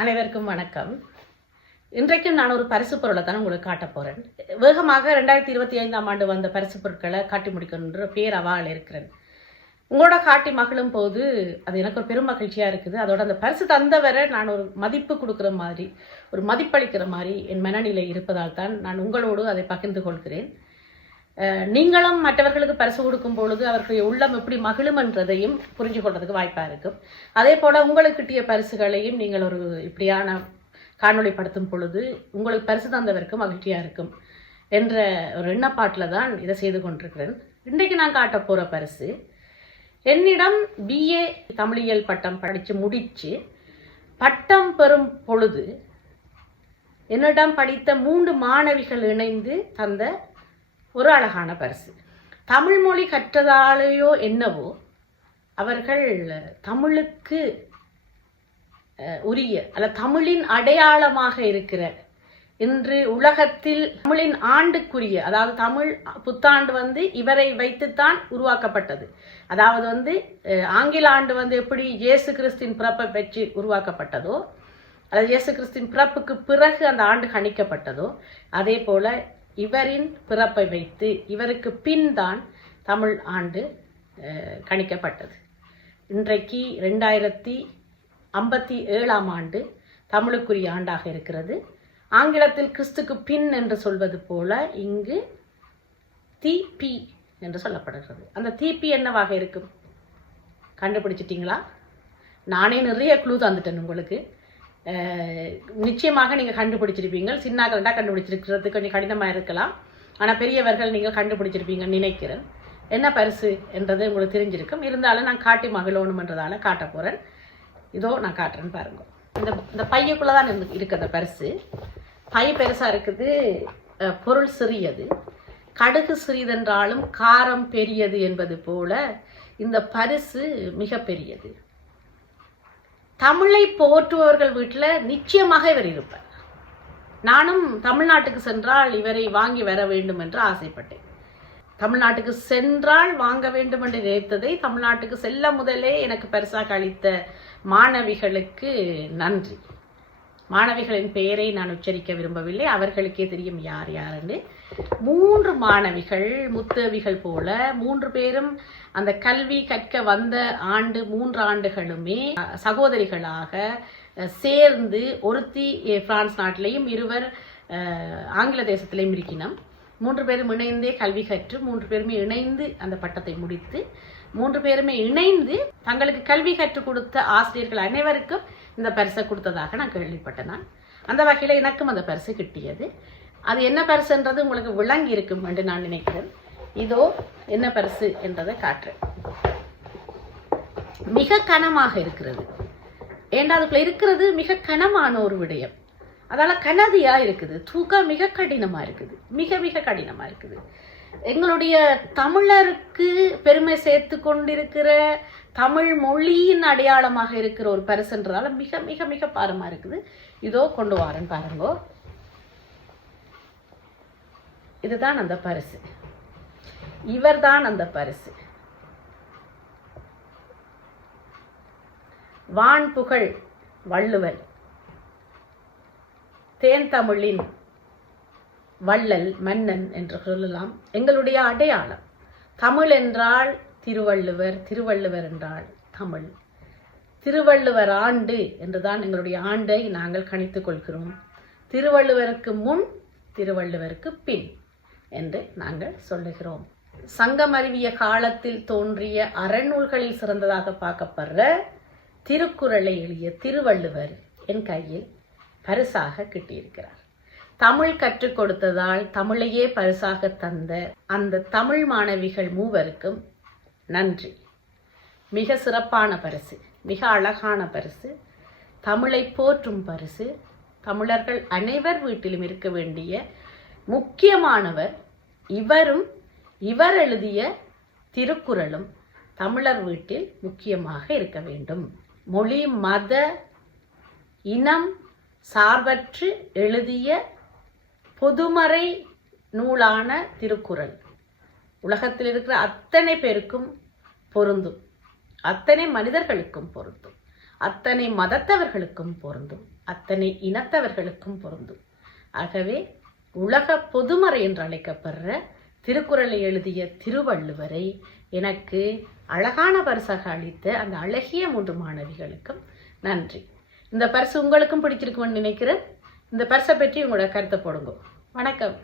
அனைவருக்கும் வணக்கம். இன்றைக்கும் நான் ஒரு பரிசு பொருளை தான் உங்களுக்கு காட்டப் போகிறேன். வேகமாக 2025ஆம் ஆண்டு வந்த பரிசு பொருட்களை காட்டி முடிக்கணுன்ற பேரவாள் இருக்கிறேன். உங்களோட காட்டி மகிழும் போது அது எனக்கு ஒரு பெரும் மகிழ்ச்சியாக இருக்குது. அதோட அந்த பரிசு தந்தவரை நான் ஒரு மதிப்பு கொடுக்குற மாதிரி, ஒரு மதிப்பளிக்கிற மாதிரி என் மனநிலை இருப்பதால் தான் நான் உங்களோடு அதை பகிர்ந்து கொள்கிறேன். நீங்களும் மற்றவர்களுக்கு பரிசு கொடுக்கும் பொழுது அவர்களுடைய உள்ளம் எப்படி மகிழும்ன்றதையும் புரிஞ்சு கொள்றதுக்கு வாய்ப்பாக இருக்கும். அதே போல் உங்களுக்கு கிட்டிய பரிசுகளையும் நீங்கள் ஒரு இப்படியான காணொளிப்படுத்தும் பொழுது உங்களுக்கு பரிசு தந்தவருக்கு மகிழ்ச்சியாக இருக்கும் என்ற ஒரு எண்ணப்பாட்டில் தான் இதை செய்து கொண்டிருக்கிறேன். இன்றைக்கு நான் காட்ட போகிற பரிசு, என்னிடம் BA தமிழியல் பட்டம் படித்து முடித்து பட்டம் பெறும் பொழுது என்னிடம் படித்த 3 மாணவிகள் இணைந்து தந்த ஒரு அழகான பரிசு. தமிழ் மொழி கற்றதாலேயோ என்னவோ அவர்கள் தமிழுக்கு உரிய அல்ல தமிழின் அடையாளமாக இருக்கிற இன்று உலகத்தில் தமிழின் ஆண்டுக்குரிய, அதாவது தமிழ் புத்தாண்டு இவரை வைத்துத்தான் உருவாக்கப்பட்டது. அதாவது ஆங்கில ஆண்டு எப்படி இயேசு கிறிஸ்தின் பிறப்பை வச்சு உருவாக்கப்பட்டதோ, அல்லது இயேசு கிறிஸ்தின் பிறப்புக்கு பிறகு அந்த ஆண்டு கணிக்கப்பட்டதோ, அதே போல இவரின் பிறப்பை வைத்து இவருக்கு பின் தான் தமிழ் ஆண்டு கணிக்கப்பட்டது. இன்றைக்கு 2057ஆம் ஆண்டு தமிழுக்குரிய ஆண்டாக இருக்கிறது. ஆங்கிலத்தில் கிறிஸ்துக்கு பின் என்று சொல்வது போல இங்கு தீபி என்று சொல்லப்படுகிறது. அந்த தீபி என்னவாக இருக்கும்? கண்டுபிடிச்சிட்டிங்களா? நானே நிறைய க்ளூ தந்துட்டேன் உங்களுக்கு. நிச்சயமாக நீங்கள் கண்டுபிடிச்சிருப்பீங்க. சின்னாக்கள்டா கண்டுபிடிச்சிருக்கிறது கொஞ்சம் கடினமாக இருக்கலாம், ஆனால் பெரியவர்கள் நீங்கள் கண்டுபிடிச்சிருப்பீங்கன்னு நினைக்கிறேன். என்ன பரிசு என்றது உங்களுக்கு தெரிஞ்சிருக்கும். இருந்தாலும் நான் காட்டி மகிழணுமென்றதால காட்ட போகிறேன். இதோ நான் காட்டுறேன்னு பாருங்க. இந்த பையக்குள்ளே தான் இருக்குது அந்த பரிசு. பை பெருசாக இருக்குது, பொருள் சிறியது. கடுகு சிறிதென்றாலும் காரம் பெரியது என்பது போல இந்த பரிசு மிக பெரியது. தமிழை போற்றுபவர்கள் வீட்டில் நிச்சயமாக இவர் இருப்பார். நானும் தமிழ்நாட்டுக்கு சென்றால் இவரை வாங்கி வர வேண்டும் என்று ஆசைப்பட்டேன். தமிழ்நாட்டுக்கு சென்றால் வாங்க வேண்டும் என்று நினைத்ததை தமிழ்நாட்டுக்கு செல்ல முதலே எனக்கு பரிசாக அளித்த மாணவிகளுக்கு நன்றி. மாணவிகளின் பெயரை நான் உச்சரிக்க விரும்பவில்லை, அவர்களுக்கே தெரியும் யார் யாருன்னு. 3 மாணவிகள் முத்தேவிகள் போல 3 பேரும் அந்த கல்வி கற்க வந்த ஆண்டு 3 ஆண்டுகளுமே சகோதரிகளாக சேர்ந்து, ஒருத்தி பிரான்ஸ் நாட்டிலையும் 2 ஆங்கில தேசத்திலையும் இருக்கணும். 3 பேரும் இணைந்தே கல்வி கற்று 3 பேருமே இணைந்து அந்த பட்டத்தை முடித்து 3 பேருமே இணைந்து தங்களுக்கு கல்வி கற்றுக் கொடுத்த ஆசிரியர்கள் அனைவருக்கும் இந்த பரிசை கொடுத்ததாக நான் கேள்விப்பட்டேன். அந்த வகையில் எனக்கும் அந்த பரிசு கிட்டியது. அது என்ன பரிசுன்றது உங்களுக்கு விளங்கி இருக்கும் என்று நான் நினைக்கிறேன். இதோ என்ன பரிசு என்றதை காட்டுறேன். மிக கனமாக இருக்கிறது. ஏண்டா அதுக்குள்ள இருக்கிறது மிக கனமான ஒரு விடயம். அதெல்லாம் கனதியா இருக்குது. தூக்கம் மிக கடினமாக இருக்குது. மிக மிக கடினமாக இருக்குது. எங்களுடைய தமிழருக்கு பெருமை சேர்த்து கொண்டிருக்கிற தமிழ் மொழியின் அடையாளமாக இருக்கிற ஒரு பரிசுன்றதால மிக மிக மிக பாரமாக இருக்குது. இதோ கொண்டு வரேன் பாருங்கோ. இதுதான் அந்த பரிசு. இவர்தான் அந்த பரிசு. வான் புகழ் வள்ளுவர், தேன் தமிழின் வள்ளல் மன்னன் என்று சொல்லலாம். எங்களுடைய அடையாளம். தமிழ் என்றால் திருவள்ளுவர், திருவள்ளுவர் என்றால் தமிழ். திருவள்ளுவர் ஆண்டு என்றுதான் எங்களுடைய ஆண்டை நாங்கள் கணித்துக் கொள்கிறோம். திருவள்ளுவருக்கு முன், திருவள்ளுவருக்கு பின் என்று நாங்கள் சொல்லுகிறோம். சங்கம் அறிவிய காலத்தில் தோன்றிய அறநூல்களில் சிறந்ததாக பார்க்கப்படுற திருக்குறளை எழுதிய திருவள்ளுவர் என் கையில் பரிசாக கிட்டியிருக்கிறார். தமிழ் கற்றுக் கொடுத்ததால் தமிழையே பரிசாக தந்த அந்த தமிழ் மாணவிகள் 3 நன்றி. மிக சிறப்பான பரிசு, மிக அழகான பரிசு, தமிழை போற்றும் பரிசு. தமிழர்கள் அனைவர் வீட்டிலும் இருக்க வேண்டிய முக்கியமானவர் இவரும். இவர் எழுதிய திருக்குறளும் தமிழர் வீட்டில் முக்கியமாக இருக்க வேண்டும். மொழி மத இனம் சார்பற்று எழுதிய பொதுமறை நூலான திருக்குறள் உலகத்தில் இருக்கிற அத்தனை பேருக்கும் பொருந்தும். அத்தனை மனிதர்களுக்கும் பொருந்தும். அத்தனை மதத்தவர்களுக்கும் பொருந்தும். அத்தனை இனத்தவர்களுக்கும் பொருந்தும். ஆகவே உலக பொதுமறை என்று அழைக்கப்படுற திருக்குறளை எழுதிய திருவள்ளுவரை எனக்கு அழகான பரிசாக அளித்த அந்த அழகிய 3 மாணவிகளுக்கும் நன்றி. இந்த பரிசு உங்களுக்கும் பிடிச்சிருக்கும்னு நினைக்கிறேன். இந்த பரிசை பற்றி உங்களோட கருத்தை போடுங்க. வணக்கம்.